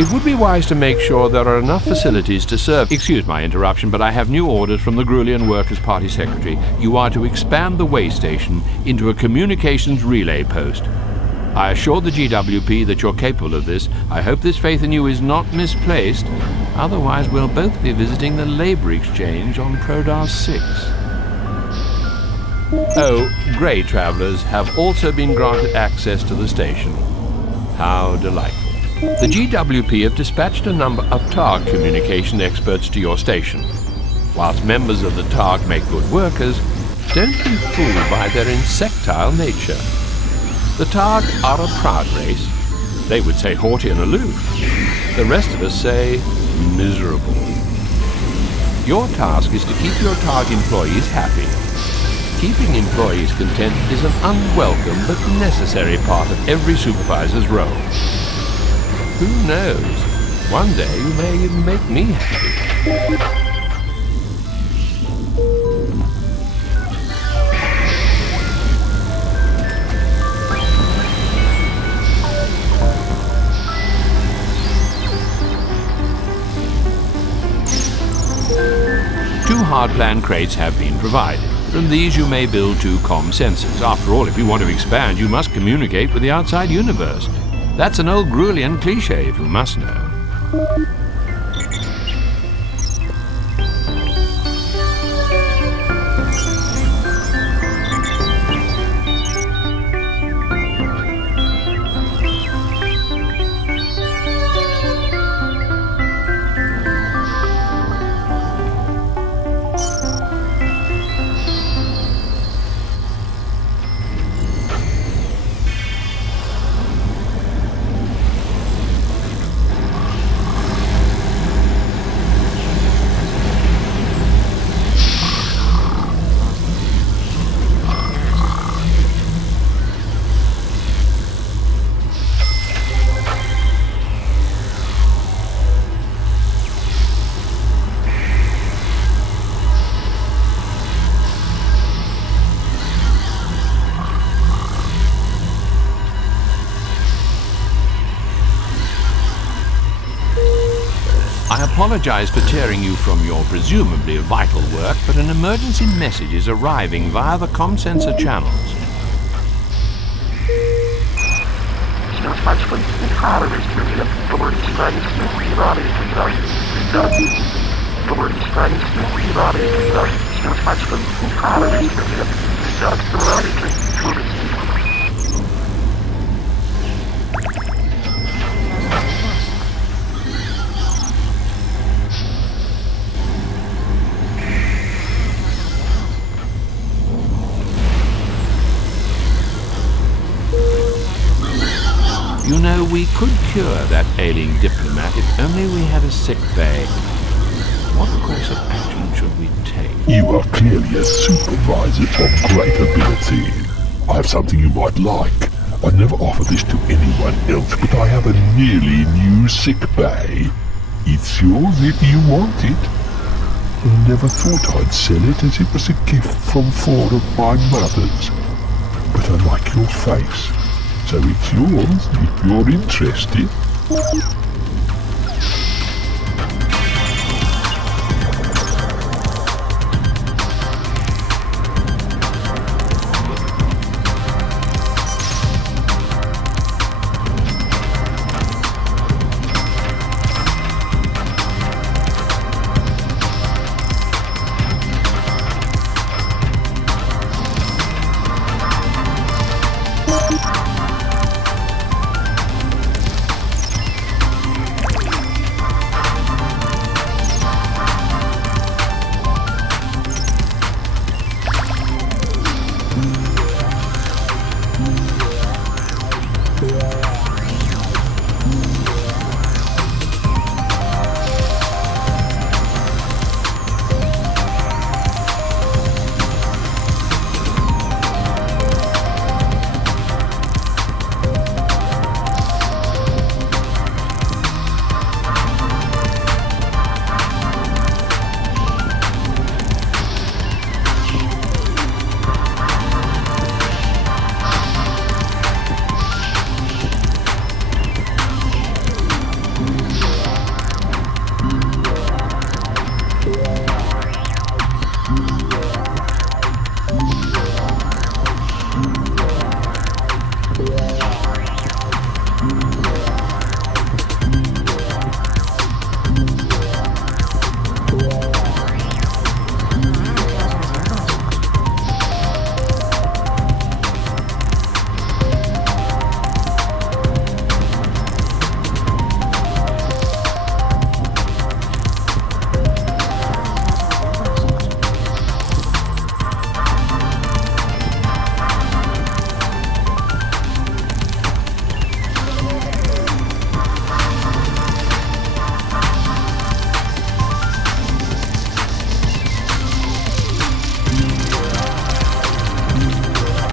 It would be wise to make sure there are enough facilities to serve. Excuse my interruption, but I have new orders from the Grulian Workers' Party Secretary. You are to expand the way station into a communications relay post. I assure the GWP that you're capable of this. I hope this faith in you is not misplaced. Otherwise, we'll both be visiting the Labour Exchange on Prodar 6. Oh, Grey travellers have also been granted access to the station. How delightful. The GWP have dispatched a number of TARG communication experts to your station. Whilst members of the TARG make good workers, don't be fooled by their insectile nature. The TARG are a proud race. They would say haughty and aloof. The rest of us say miserable. Your task is to keep your TARG employees happy. Keeping employees content is an unwelcome but necessary part of every supervisor's role. Who knows? One day you may even make me happy. Two hard-plan crates have been provided. From these you may build two comm sensors. After all, if you want to expand, you must communicate with the outside universe. That's an old Grulian cliché, if you must know. I apologize for tearing you from your presumably vital work, but an emergency message is arriving via the comm sensor channels. You know, we could cure that ailing diplomat if only we had a sick bay. What course of action should we take? You are clearly a supervisor of great ability. I have something you might like. I never offer this to anyone else, but I have a nearly new sick bay. It's yours if you want it. I never thought I'd sell it, as it was a gift from 4 of my mothers. But I like your face. So it's yours if you're interested.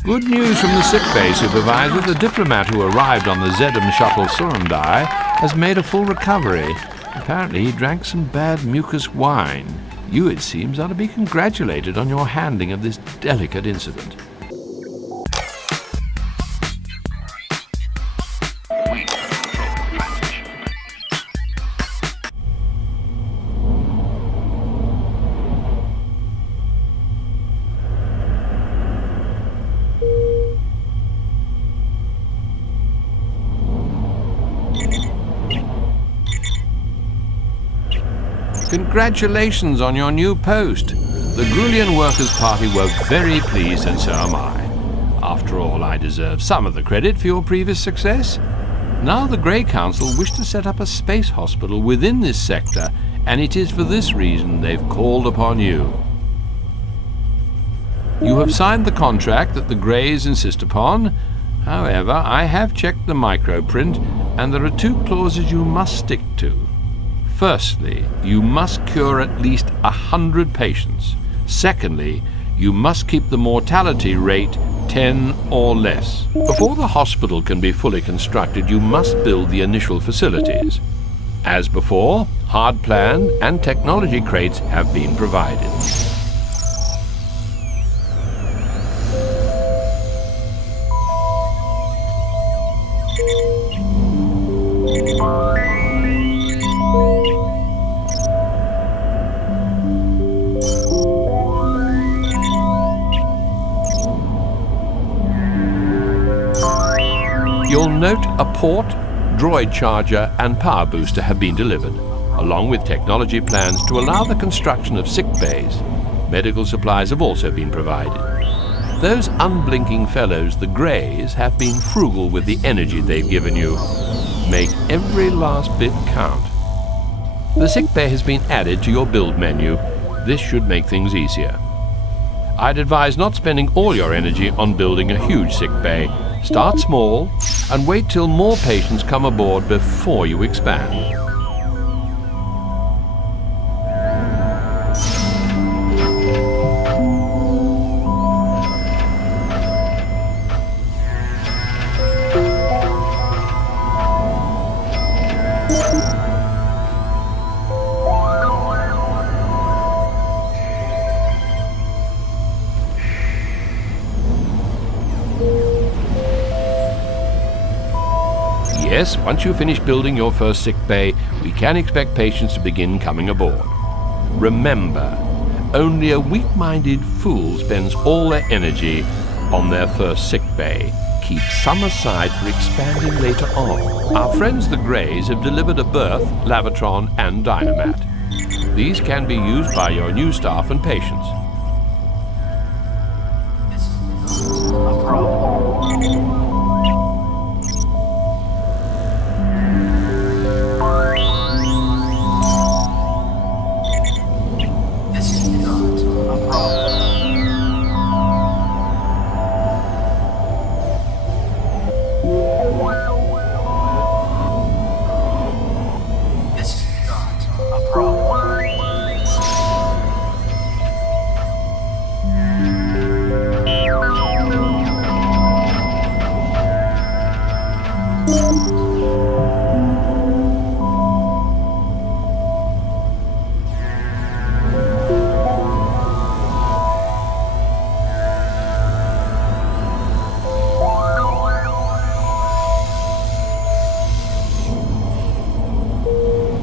Good news from the sickbay supervisor. The diplomat who arrived on the Zedum shuttle Surundai has made a full recovery. Apparently he drank some bad mucus wine. You, it seems, are to be congratulated on your handling of this delicate incident. Congratulations on your new post. The Grulian Workers' Party were very pleased, and so am I. After all, I deserve some of the credit for your previous success. Now the Grey Council wish to set up a space hospital within this sector, and it is for this reason they've called upon you. You have signed the contract that the Greys insist upon. However, I have checked the microprint, and there are 2 clauses you must stick to. Firstly, you must cure at least 100 patients. Secondly, you must keep the mortality rate 10 or less. Before the hospital can be fully constructed, you must build the initial facilities. As before, hard plan and technology crates have been provided. You'll note a port, droid charger and power booster have been delivered, along with technology plans to allow the construction of sick bays. Medical supplies have also been provided. Those unblinking fellows, the Greys, have been frugal with the energy they've given you. Make every last bit count. The sick bay has been added to your build menu. This should make things easier. I'd advise not spending all your energy on building a huge sick bay. Start small and wait till more patients come aboard before you expand. Yes, once you finish building your first sick bay, we can expect patients to begin coming aboard. Remember, only a weak-minded fool spends all their energy on their first sick bay. Keep some aside for expanding later on. Our friends the Greys have delivered a berth, lavatron and dynamat. These can be used by your new staff and patients.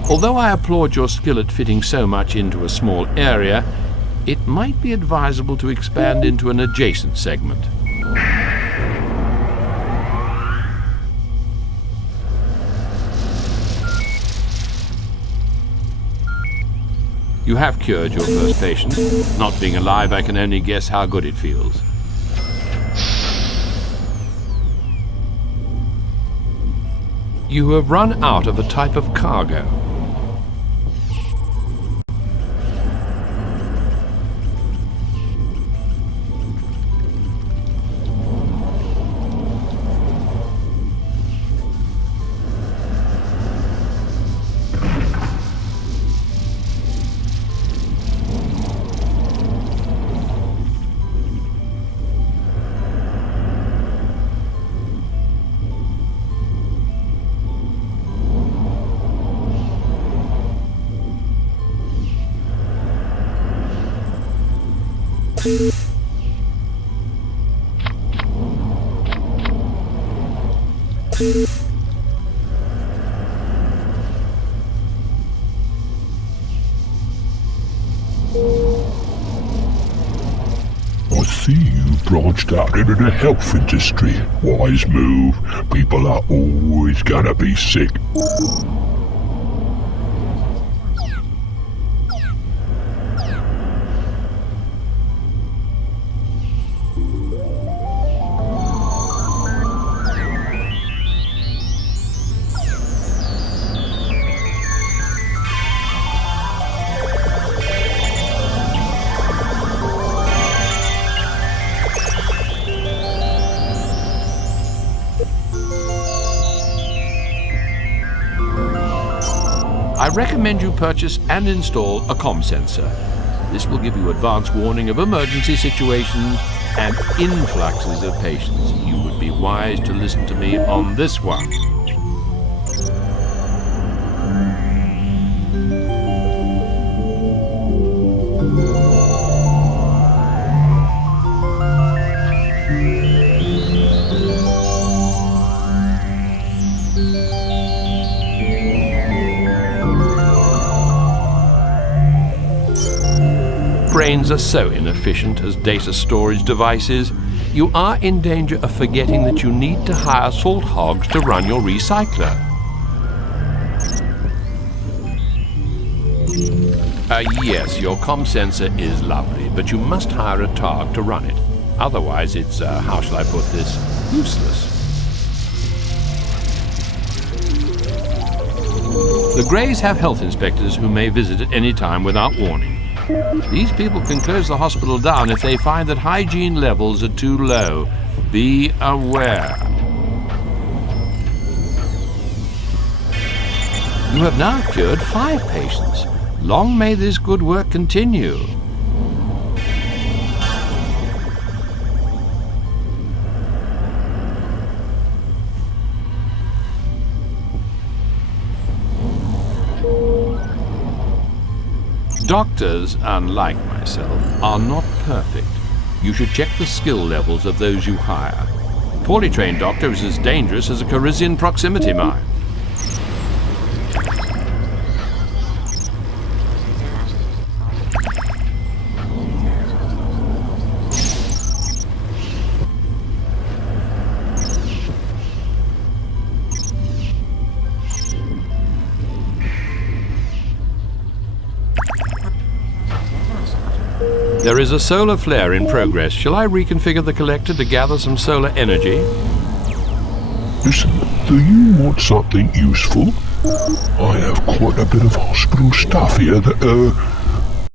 Although I applaud your skill at fitting so much into a small area, it might be advisable to expand into an adjacent segment. You have cured your first patient. Not being alive, I can only guess how good it feels. You have run out of a type of cargo. I see you branched out into the health industry. Wise move. People are always gonna be sick. I recommend you purchase and install a comm sensor. This will give you advance warning of emergency situations and influxes of patients. You would be wise to listen to me on this one. Brains are so inefficient as data storage devices, you are in danger of forgetting that you need to hire salt hogs to run your recycler. Yes, your comm sensor is lovely, but you must hire a targ to run it. Otherwise it's, how shall I put this, useless. The Greys have health inspectors who may visit at any time without warning. These people can close the hospital down if they find that hygiene levels are too low. Be aware. You have now cured 5 patients. Long may this good work continue. Doctors, unlike myself, are not perfect. You should check the skill levels of those you hire. A poorly trained doctor is as dangerous as a Carisian proximity mine. There is a solar flare in progress. Shall I reconfigure the collector to gather some solar energy? Listen, do you want something useful? I have quite a bit of hospital stuff here that,